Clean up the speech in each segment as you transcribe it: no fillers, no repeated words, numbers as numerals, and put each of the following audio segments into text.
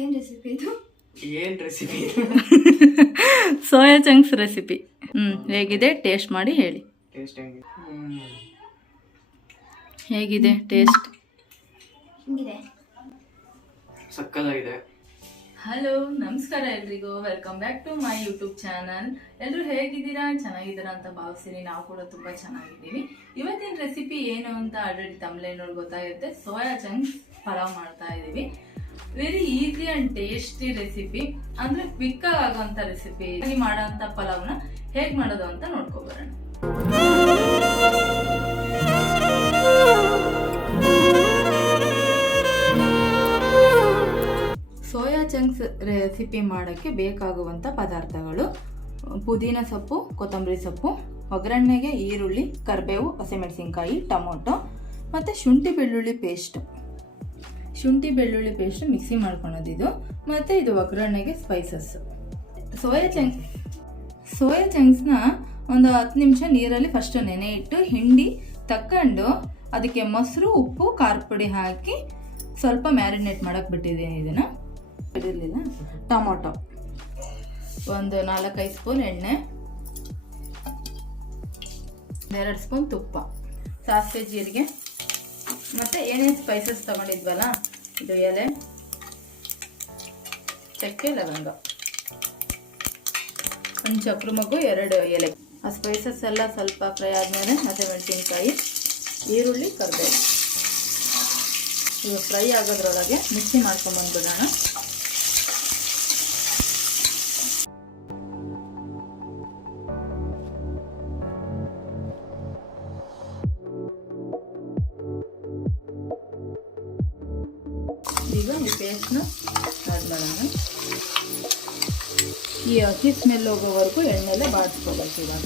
ಏನು ರೆಸಿಪಿ ಇದು? ಏನು ರೆಸಿಪಿ? Soya chunks recipe. ಹೇಗಿದೆ ಟೇಸ್ಟ್ ಮಾಡಿ ಹೇಳಿ. ಟೇಸ್ಟ್ ಹೆಂಗೆ? ಹೇಗಿದೆ ಟೇಸ್ಟ್? ಹಿಂಗಿದೆ. ಸಕ್ಕತ್ತಾಗಿದೆ. ಹಲೋ, ನಮಸ್ಕಾರ ಎಲ್ರಿಗೂ. Welcome back to my YouTube channel. ಎಲ್ಲರೂ ಹೇಗಿದ್ದೀರಾ? ಚೆನ್ನಾಗಿದ್ದೀರಾ ಅಂತ ಭಾವಿಸ್ತೀನಿ. ನಾವು ಕೂಡ ತುಂಬ ಚೆನ್ನಾಗಿದ್ದೀವಿ. ಇವತ್ತಿನ ರೆಸಿಪಿ ಏನು ಅಂತ ಆಲ್ರೆಡಿ ತಮ್ಲೇನ್ ನೋಡಿ ಗೊತ್ತಾಗಿರುತ್ತೆ. ಸೋಯಾ ಚಂಕ್ಸ್ ಪಲಾವ್ ಮಾಡ್ತಾ ಇದ್ದೀವಿ. Very easy and tasty recipe, ಅಂದ್ರೆ ಕ್ವಿಕ್ ಆಗುವಂತ ರೆಸಿಪಿ. ಮಾಡೋಂಥ ಪಲಾವ್ನ ಹೇಗೆ ಮಾಡೋದು ಅಂತ ನೋಡ್ಕೊಬರೋಣ. ಸೋಯಾ ಚಂಕ್ಸ್ ರೆಸಿಪಿ ಮಾಡೋಕ್ಕೆ ಬೇಕಾಗುವಂಥ ಪದಾರ್ಥಗಳು: ಪುದೀನ ಸೊಪ್ಪು, ಕೊತ್ತಂಬರಿ ಸೊಪ್ಪು, ಒಗ್ಗರಣೆಗೆ ಈರುಳ್ಳಿ, ಕರಿಬೇವು, ಹಸಿಮೆಣಸಿನ್ಕಾಯಿ, ಟೊಮೊಟೊ ಮತ್ತು ಶುಂಠಿ ಬೆಳ್ಳುಳ್ಳಿ ಪೇಸ್ಟ್ ಮಿಕ್ಸಿ ಮಾಡ್ಕೊಳೋದು ಇದು. ಮತ್ತು ಇದು ಒಗ್ಗರಣೆಗೆ ಸ್ಪೈಸಸ್. ಸೋಯಾ ಚಂಕ್ಸ್ನ ಒಂದು 10 ನಿಮಿಷ ನೀರಲ್ಲಿ ಫಸ್ಟ್ ನೆನೆ ಇಟ್ಟು ಹಿಂಡಿ ತಕ್ಕೊಂಡು ಅದಕ್ಕೆ ಮೊಸರು, ಉಪ್ಪು, ಖಾರ ಪುಡಿ ಹಾಕಿ ಸ್ವಲ್ಪ ಮ್ಯಾರಿನೇಟ್ ಮಾಡಕ್ಕೆ ಬಿಟ್ಟಿದ್ದೀನಿ. ಇದನ್ನು ಇರಲಿಲ್ಲ. ಟೊಮೊಟೊ ಒಂದು 4-5 ಸ್ಪೂನ್ ಎಣ್ಣೆ, 2 ಸ್ಪೂನ್ ತುಪ್ಪ, ಸಾಸಿವೆ, ಜೀರಿಗೆ ಮತ್ತು ಏನೇನು ಸ್ಪೈಸಸ್ ತಗೊಂಡಿದ್ವಲ್ಲ, ಇದು ಎಲೆ, ಚಕ್ಕೆ, ಲವಂಗ, ಒಂದು ಚಕ್ರ ಮಗು, 2 ಎಲೆ. ಆ ಸ್ಪೈಸಸ್ ಎಲ್ಲ ಸ್ವಲ್ಪ ಫ್ರೈ ಆದಮೇಲೆ ಹಸಿಮೆಣಸಿನ್ಕಾಯಿ, ಈರುಳ್ಳಿ, ಕರಿಬೇವು ಇದು ಫ್ರೈ ಆಗೋದ್ರೊಳಗೆ ಮಿಕ್ಸಿ ಮಾಡ್ಕೊಂಬಂದ್ಬಿಡೋಣ. ಈಗ ಈ ಪೇಸ್ಟ್ನ ಆ್ಯಡ್ ಮಾಡೋಣ. ಈ ಹಸಿ ಸ್ಮೆಲ್ ಹೋಗೋವರೆಗೂ ಎಣ್ಣೆಲೆ ಬಾಡಿಸ್ಕೋಬೇಕು. ಇವಾಗ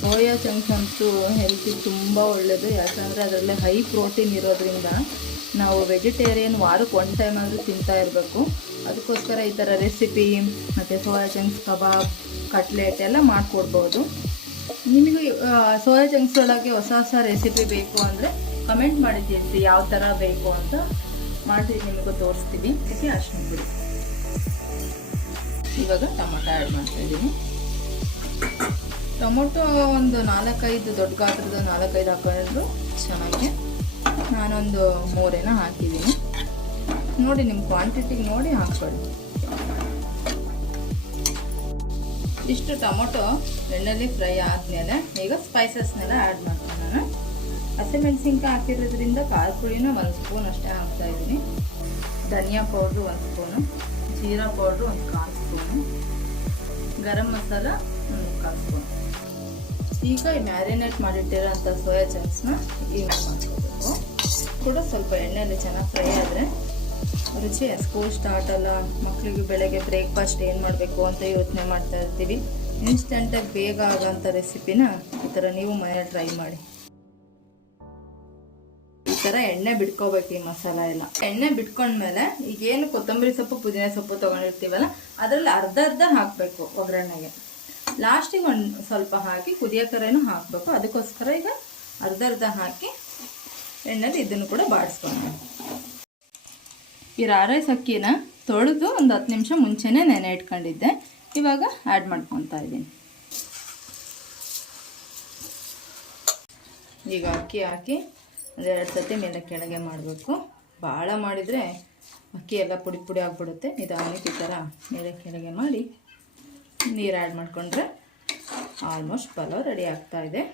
ಸೋಯಾ ಚಂಕ್ಸ್ ಅಂತೂ ಹೆಲ್ತಿಗೆ ತುಂಬ ಒಳ್ಳೆಯದು. ಯಾಕಂದರೆ ಅದರಲ್ಲಿ ಹೈ ಪ್ರೋಟೀನ್ ಇರೋದ್ರಿಂದ ನಾವು ವೆಜಿಟೇರಿಯನ್ ವಾರಕ್ಕೆ 1 ಟೈಮ್ ಆದರೂ ತಿಂತಾ ಇರಬೇಕು. ಅದಕ್ಕೋಸ್ಕರ ಈ ಥರ ರೆಸಿಪಿ ಮತ್ತು ಸೋಯಾ ಚಂಕ್ಸ್ ಕಬಾಬ್, ಕಟ್ಲೆಟ್ ಎಲ್ಲ ಮಾಡಿಕೊಡ್ಬೋದು. ನಿಮಗೆ ಸೋಯಾ ಚಂಕ್ಸ್ ಒಳಗೆ ಹೊಸ ರೆಸಿಪಿ ಬೇಕು ಅಂದರೆ ಕಮೆಂಟ್ ಮಾಡಿ ತಿಳಿಸಿ, ಯಾವ ಥರ ಬೇಕು ಅಂತ ಮಾಡಿ ನಿಮಗೂ ತೋರಿಸ್ತೀವಿ. ಅದಕ್ಕೆ ಅರ್ಶಿನ ಪುಡಿ. ಇವಾಗ ಟೊಮೊಟೊ ಆ್ಯಡ್ ಮಾಡ್ತಾ ಇದ್ದೀನಿ. ಟೊಮೊಟೊ ಒಂದು 4-5 ದೊಡ್ಡ ಗಾತ್ರದ 4-5 ಹಾಕೊಂಡ್ರು ಚೆನ್ನಾಗಿ. ನಾನೊಂದು 3 ಹಾಕಿದ್ದೀನಿ. ನೋಡಿ, ನಿಮ್ಮ ಕ್ವಾಂಟಿಟಿಗೆ ನೋಡಿ ಹಾಕ್ಕೊಳ್ಳಿ. ಇಷ್ಟು ಟೊಮೊಟೊ ಎಣ್ಣೆಲಿ ಫ್ರೈ ಆದಮೇಲೆ ಈಗ ಸ್ಪೈಸಸ್ನೆಲ್ಲ ಆ್ಯಡ್ ಮಾಡ್ಕೊಳ್ಳೋಣ. ಹಸಿಮೆಣಸಿನ್ಕಾಯಿ ಹಾಕಿರೋದ್ರಿಂದ ಖಾರ ಪುಡಿನ 1 ಸ್ಪೂನ್ ಅಷ್ಟೇ ಹಾಕ್ತಾ ಇದ್ದೀನಿ. ಧನಿಯಾ ಪೌಡ್ರು 1 ಸ್ಪೂನು, ಜೀರಾ powder 1/4 spoon, garam masala 1/4 spoon. ಈಗ ಮ್ಯಾರಿನೇಟ್ ಮಾಡಿಟ್ಟಿರೋಂಥ ಸೋಯಾ ಚಂಕ್ಸ್ನ ಈಗ ಮಾಡ್ಕೋಬೇಕು. ಕೂಡ ಸ್ವಲ್ಪ ಎಣ್ಣೆಯಲ್ಲಿ ಚೆನ್ನಾಗಿ ಫ್ರೈ ಆದರೆ ರುಚಿ ಸ್ಕೂಲ್ ಸ್ಟಾರ್ಟ್ ಅಲ್ಲ, ಮಕ್ಕಳಿಗೆ ಬೆಳಗ್ಗೆ ಬ್ರೇಕ್ಫಾಸ್ಟ್ ಏನು ಮಾಡಬೇಕು ಅಂತ ಯೋಚನೆ ಮಾಡ್ತಾ ಇರ್ತೀವಿ. ಇನ್ಸ್ಟೆಂಟಾಗಿ ಬೇಗ ಆಗೋಂಥ ರೆಸಿಪಿನ ಈ ಥರ ನೀವು ಮನೇಲಿ ಟ್ರೈ ಮಾಡಿ. ಈ ಥರ ಎಣ್ಣೆ ಬಿಟ್ಕೋಬೇಕು. ಈ ಮಸಾಲ ಎಲ್ಲ ಎಣ್ಣೆ ಬಿಟ್ಕೊಂಡ್ಮೇಲೆ ಈಗೇನು ಕೊತ್ತಂಬರಿ ಸೊಪ್ಪು, ಪುದೀನ ಸೊಪ್ಪು ತೊಗೊಂಡಿರ್ತೀವಲ್ಲ, ಅದರಲ್ಲಿ ಅರ್ಧ ಹಾಕಬೇಕು ಒಗ್ಗರಣೆಗೆ. ಲಾಸ್ಟಿಗೆ ಒಂದು ಸ್ವಲ್ಪ ಹಾಕಿ ಕುದಿಯೋಕರೇನು ಹಾಕಬೇಕು. ಅದಕ್ಕೋಸ್ಕರ ಈಗ ಅರ್ಧ ಹಾಕಿ ಎಣ್ಣೆಲಿ ಇದನ್ನು ಕೂಡ ಬಾಡಿಸ್ಕೊಂಡು ಈ ರೈಸ್ ಅಕ್ಕಿನ ತೊಳೆದು ಒಂದು 10 ನಿಮಿಷ ಮುಂಚೆನೇ ನೆನೆ ಇಟ್ಕೊಂಡಿದ್ದೆ. ಇವಾಗ ಆ್ಯಡ್ ಮಾಡ್ಕೊತಾ ಇದ್ದೀನಿ. ಈಗ ಅಕ್ಕಿ ಹಾಕಿ 2 ಸತಿ ಮೇಲೆ ಕೆಳಗೆ ಮಾಡಬೇಕು. ಭಾಳ ಮಾಡಿದರೆ ಅಕ್ಕಿ ಎಲ್ಲ ಪುಡಿ ಪುಡಿ ಆಗಿಬಿಡುತ್ತೆ. ನಿಧಾನಕ್ಕೆ ಈ ಥರ ಮೇಲೆ ಕೆಳಗೆ ಮಾಡಿ ನೀರು ಆ್ಯಡ್ ಮಾಡಿಕೊಂಡ್ರೆ ಆಲ್ಮೋಸ್ಟ್ ಪಲಾವ್ ರೆಡಿ ಆಗ್ತಾಯಿದೆ.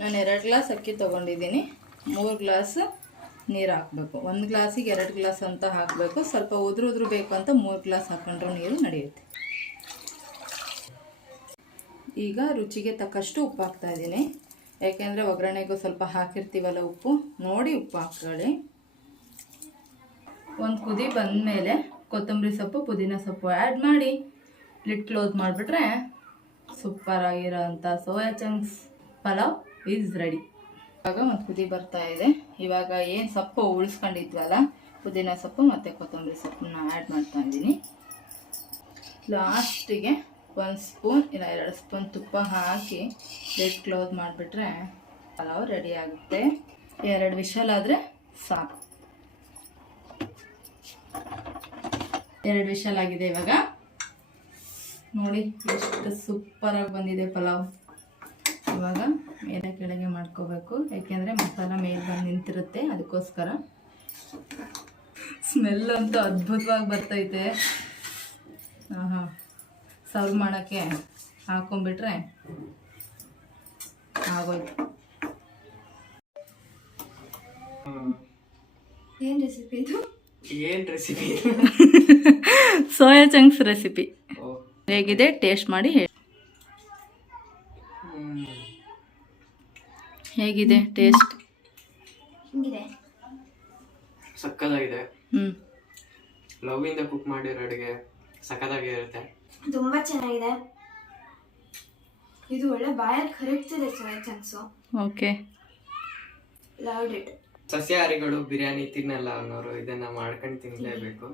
ನಾನು 2 ಗ್ಲಾಸ್ ಅಕ್ಕಿ ತೊಗೊಂಡಿದ್ದೀನಿ. 3 ಗ್ಲಾಸ್ ನೀರು ಹಾಕಬೇಕು. 1 ಗ್ಲಾಸಿಗೆ 2 ಗ್ಲಾಸ್ ಅಂತ ಹಾಕಬೇಕು. ಸ್ವಲ್ಪ ಉದುರು ಬೇಕು ಅಂತ 3 ಗ್ಲಾಸ್ ಹಾಕೊಂಡ್ರೂ ನೀರು ನಡೆಯುತ್ತೆ. ಈಗ ರುಚಿಗೆ ತಕ್ಕಷ್ಟು ಉಪ್ಪು ಹಾಕ್ತಾಯಿದ್ದೀನಿ. ಯಾಕೆಂದರೆ ಒಗ್ಗರಣೆಗೂ ಸ್ವಲ್ಪ ಹಾಕಿರ್ತೀವಲ್ಲ, ಉಪ್ಪು ನೋಡಿ ಉಪ್ಪು ಹಾಕ್ಕೊಳ್ಳಿ. ಒಂದು ಕುದಿ ಬಂದಮೇಲೆ ಕೊತ್ತಂಬರಿ ಸೊಪ್ಪು, ಪುದೀನ ಸೊಪ್ಪು ಆ್ಯಡ್ ಮಾಡಿ ಲಿಡ್ ಕ್ಲೋಸ್ ಮಾಡಿಬಿಟ್ರೆ ಸೂಪರ್ ಆಗಿರೋಂಥ soya chunks pulao is ready. ಇವಾಗ ಒಂದು ಕುದಿ ಬರ್ತಾ ಇದೆ. ಇವಾಗ ಏನು ಸೊಪ್ಪು ಉಳಿಸ್ಕೊಂಡಿದ್ವಲ್ಲ, ಪುದೀನ ಸೊಪ್ಪು ಮತ್ತು ಕೊತ್ತಂಬರಿ ಸೊಪ್ಪನ್ನ ಆ್ಯಡ್ ಮಾಡ್ತಾ ಇದ್ದೀನಿ. ಲಾಸ್ಟಿಗೆ 1 ಸ್ಪೂನ್ ಇಲ್ಲ 2 ಸ್ಪೂನ್ ತುಪ್ಪ ಹಾಕಿ ಲಿಡ್ ಕ್ಲೋಸ್ ಮಾಡಿಬಿಟ್ರೆ ಪಲಾವ್ ರೆಡಿ ಆಗುತ್ತೆ. 2 ವಿಷಲ್ ಆದರೆ ಸಾಕು. 2 ವಿಷಲ್ ಆಗಿದೆ ಇವಾಗ. ನೋಡಿ ಎಷ್ಟು ಸೂಪರಾಗಿ ಬಂದಿದೆ ಪಲಾವ್. ಇವಾಗ ಮೇಲೆ ಕೆಳಗೆ ಮಾಡ್ಕೋಬೇಕು, ಯಾಕೆಂದರೆ ಮಸಾಲ ಮೇಲೆ ಬಂದು ನಿಂತಿರುತ್ತೆ, ಅದಕ್ಕೋಸ್ಕರ. ಸ್ಮೆಲ್ ಅಂತೂ ಅದ್ಭುತವಾಗಿ ಬರ್ತೈತೆ. ಹಾಂ, ಸರ್ವ್ ಮಾಡೋಕ್ಕೆ ಹಾಕೊಂಡ್ಬಿಟ್ರೆ ಆಗೋಯ್ತು. ಏನ್ ರೆಸಿಪಿ ಇದು? ಏನ್ ರೆಸಿಪಿ? Soya chunks recipe. ಓ, ಹೇಗಿದೆ ಟೇಸ್ಟ್ ಮಾಡಿ ಹೇಳಿ. ಹೇಗಿದೆ ಟೇಸ್ಟ್? ಹಿಂಗಿದೆ. ಸಕ್ಕತ್ತಾಗಿದೆ. ಹ್ಞೂ, ಲವ್ ಇಂದ ಕುಕ್ ಮಾಡಿರೋ ಅಡುಗೆ ಸಕ್ಕತ್ತಾಗಿರುತ್ತೆ. ತುಂಬಾ ಚೆನ್ನಾಗಿದೆ. ಇದು ಒಳ್ಳೆ ಬಾಯಲ್ಲಿ ಕರಗ್ತಿದೆ soya chunks. Okay. Loved it. ಸಸ್ಯಾಹಾರಿಗಳು ಬಿರಿಯಾನಿ ತಿನ್ನಲ್ಲ ಅನ್ನೋರು ಇದನ್ನ ಮಾಡ್ಕೊಂಡು ತಿನ್ನಲೇಬೇಕು.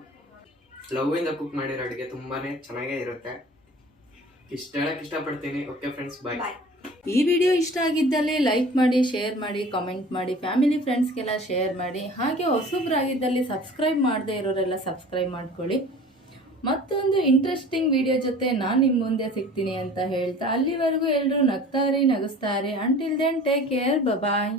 ಲವ್ ಇಂದ ಕುಕ್ ಮಾಡಿರೋ ಅಡುಗೆ ತುಂಬಾನೇ ಚೆನ್ನಾಗೇ ಇರುತ್ತೆ. ಇಷ್ಟ ಹೇಳಕ್ ಇಷ್ಟಪಡ್ತೀನಿ. ಓಕೆ ಫ್ರೆಂಡ್ಸ್, ಬಾಯ್. ಬಾಯ್. ಈ ವಿಡಿಯೋ ಇಷ್ಟ ಆಗಿದ್ದಲ್ಲಿ ಲೈಕ್ ಮಾಡಿ, ಶೇರ್ ಮಾಡಿ, ಕಾಮೆಂಟ್ ಮಾಡಿ, ಫ್ಯಾಮಿಲಿ ಫ್ರೆಂಡ್ಸ್ಗೆಲ್ಲ ಶೇರ್ ಮಾಡಿ. ಹಾಗೆ ಹೊಸಬ್ರಾಗಿದ್ದಲ್ಲಿ ಸಬ್ಸ್ಕ್ರೈಬ್ ಮಾಡದೇ ಇರೋರೆಲ್ಲ ಸಬ್ಸ್ಕ್ರೈಬ್ ಮಾಡ್ಕೊಳ್ಳಿ. ಮತ್ತೊಂದು ಇಂಟ್ರೆಸ್ಟಿಂಗ್ ವಿಡಿಯೋ ಜೊತೆ ನಾನು ನಿಮ್ಮ ಮುಂದೆ ಸಿಗ್ತೀನಿ ಅಂತ ಹೇಳ್ತಾ, ಅಲ್ಲಿವರೆಗೂ ಎಲ್ಲರೂ ನಗ್ತಾರೆ, ನಗಿಸ್ತಾರೆ. ಅಂಟಿಲ್ ದೆನ್ ಟೇಕ್ ಕೇರ್, ಬಾಯ್.